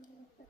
Udah.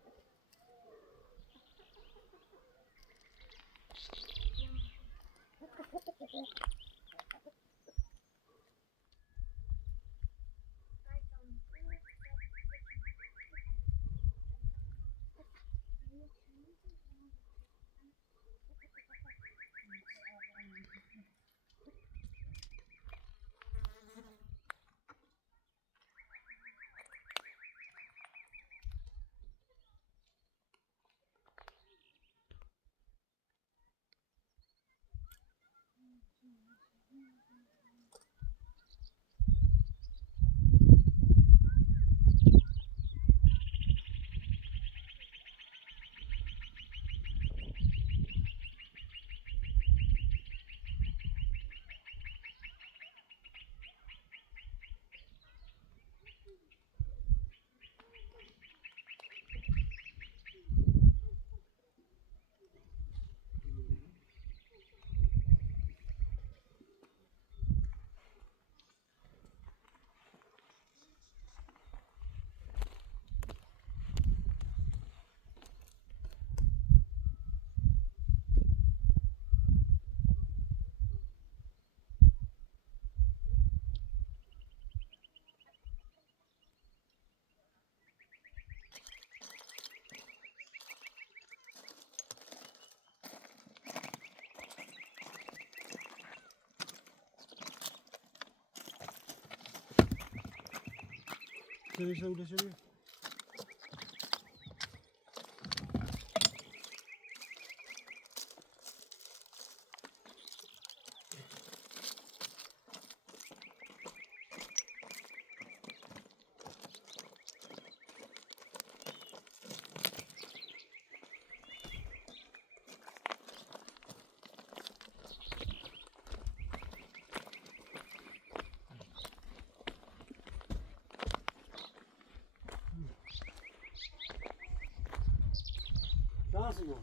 Nasıl bu?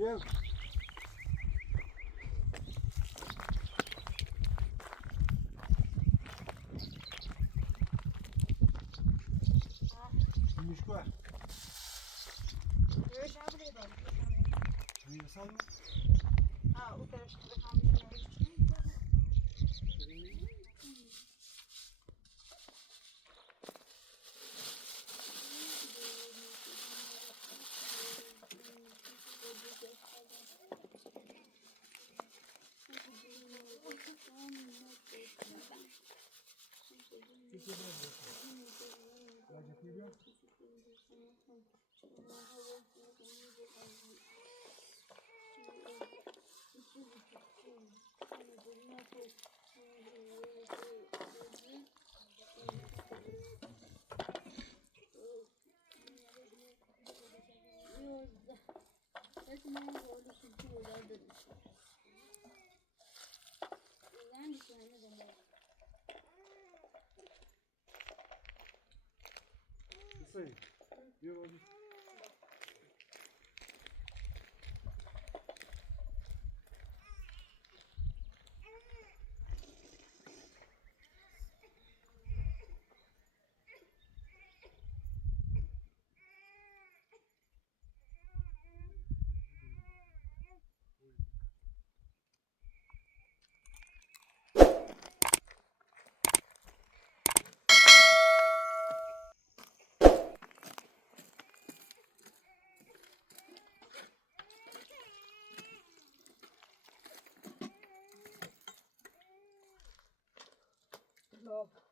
Yok. Müşkü var. Görüş abi de ben. Yasal mı? Ha, o karışıkta kalmış. Isso aí. Viu hoje? Love.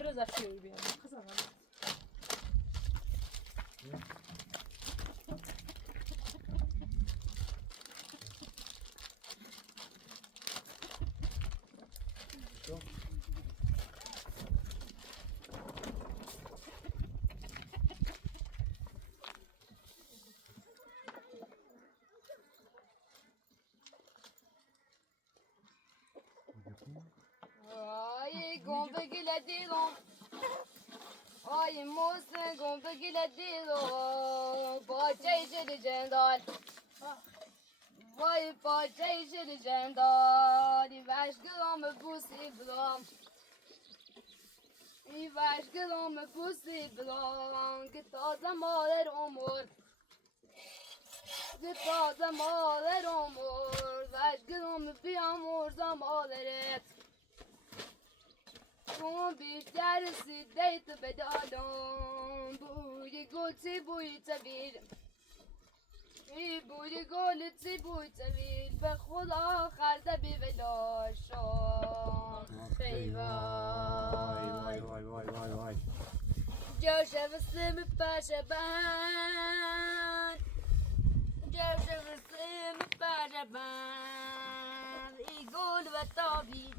Biraz açıyor bir yana. Kızım. Ay gombe gile dilom. Ay mosen gombe gile dilom. Bahçe içeri cendal. Vay bahçe içeri cendal. İveş gılom pusi blom. İveş gılom pusi blom. Gitaza maler omur. Gitaza maler omur. Veş gılom bi amor zamalet. Kon بیشترسی دیت بدادم بوی گلتی بوی طویل بوی گلتی بوی طویل به خدا خرده بی ولاشم Vay vay vay vay vay. جوشه بسیم پشه بند جوشه بسیم پشه بند ای گل و تابی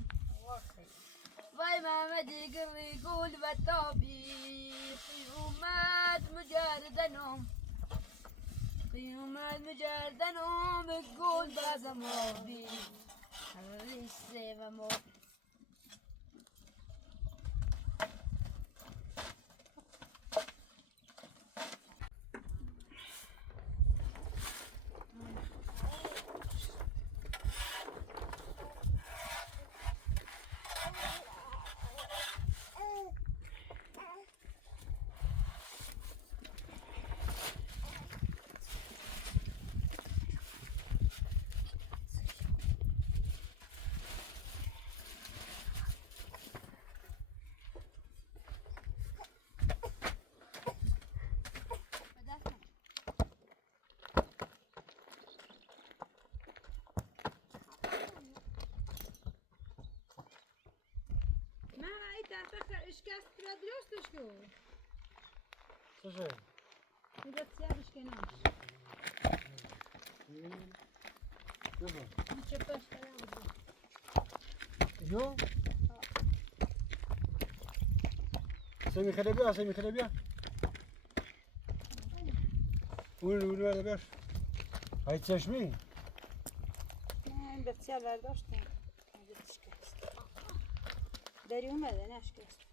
وای محمدی گلی گل و تابی قیومت مجردنم قیومت مجردنم گل بازم آبی ریسه و مابی Şikayet edebiliyorsunuz ki o. Слушай, Bu da siyah işkenen. Göbek. Bir çöpe işkenen bu. Yo. Semi خلبيها سمي خلبيها. قول ولا بيش. هاي تشمي. Ben betsiyar verdaştım. Hadi şikayet. Deri umede ne şikayet.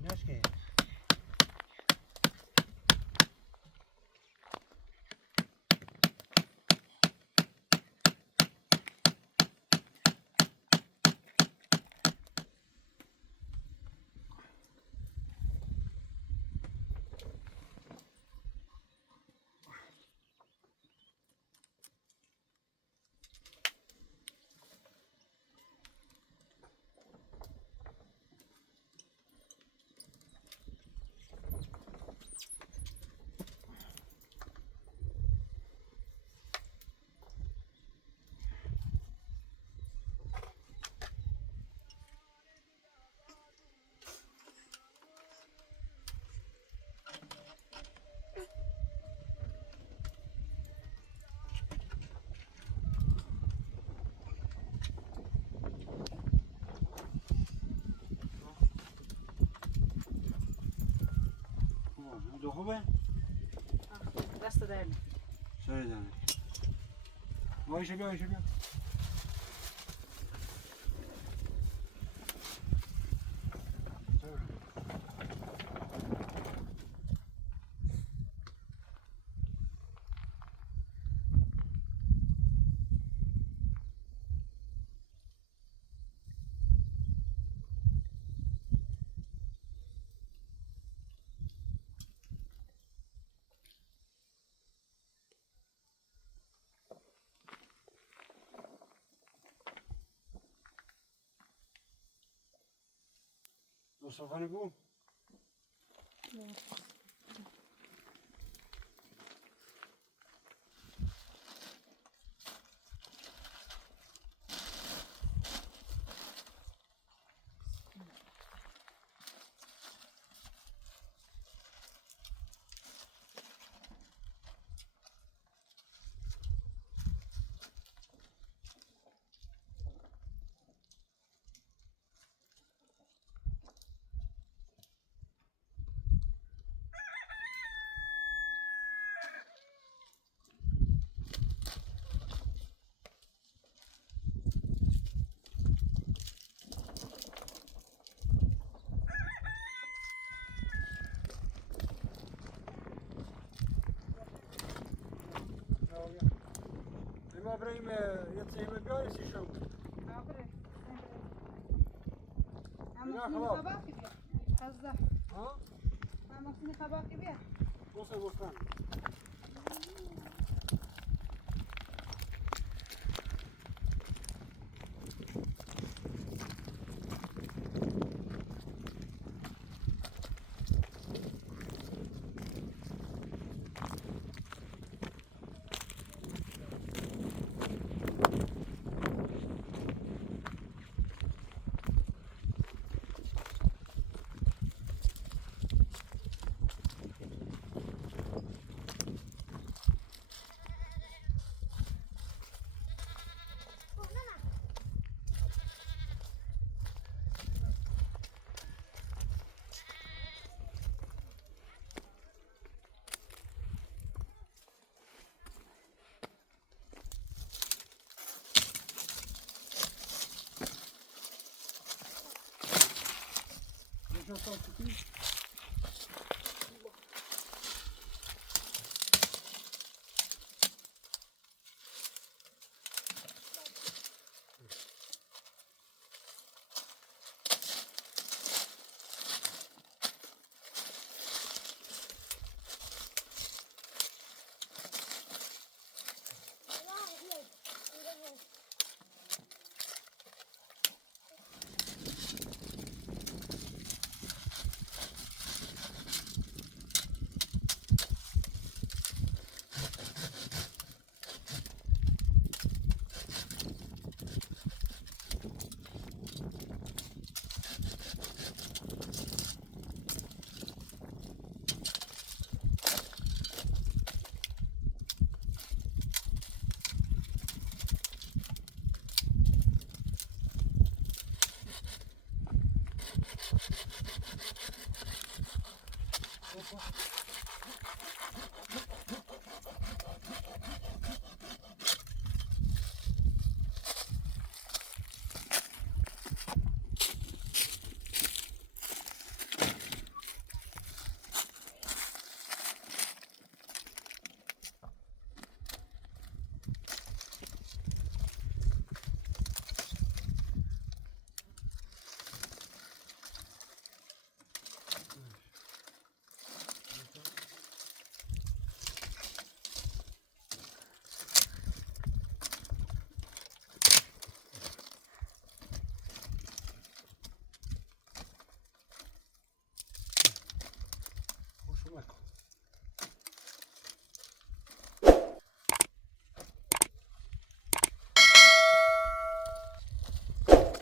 Inaşke. دو خوبه؟ دست در نکنه. سر زنه آیشه بیا آیشه بیا مصطفی بو ما ابراهيم يتسيم بيارس يشوف Abre. Bina Ama kebap. kabak gibi. Fazla. ها Ama şimdi kabak gibi. وصل وفران شو صار كتير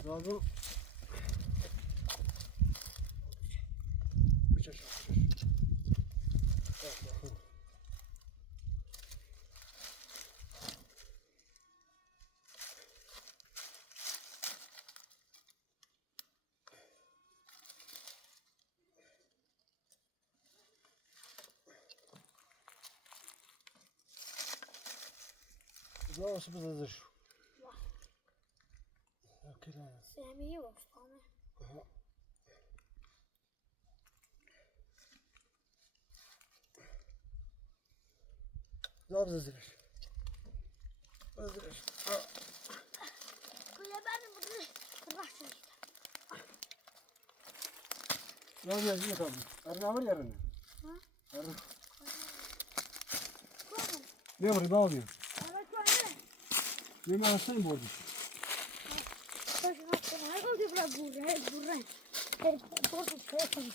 Bravo. Zor hazır. Sevmeyi bostane. Zor hazır. Hazır. Kule ben bunu bıraksın. Zor yazıyor tabii. Arına var yarın. Ha? Arına. Ne var? Ne oluyor? Evet böyle. Ne mi alsana bu arada? Her oldu bırak buraya. Evet, doğru söylüyorsun.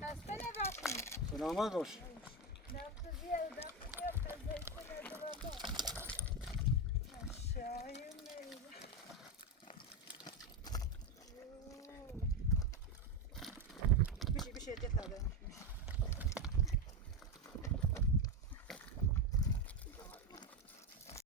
Kaspene bakın. Selamat olsun. Aşağıya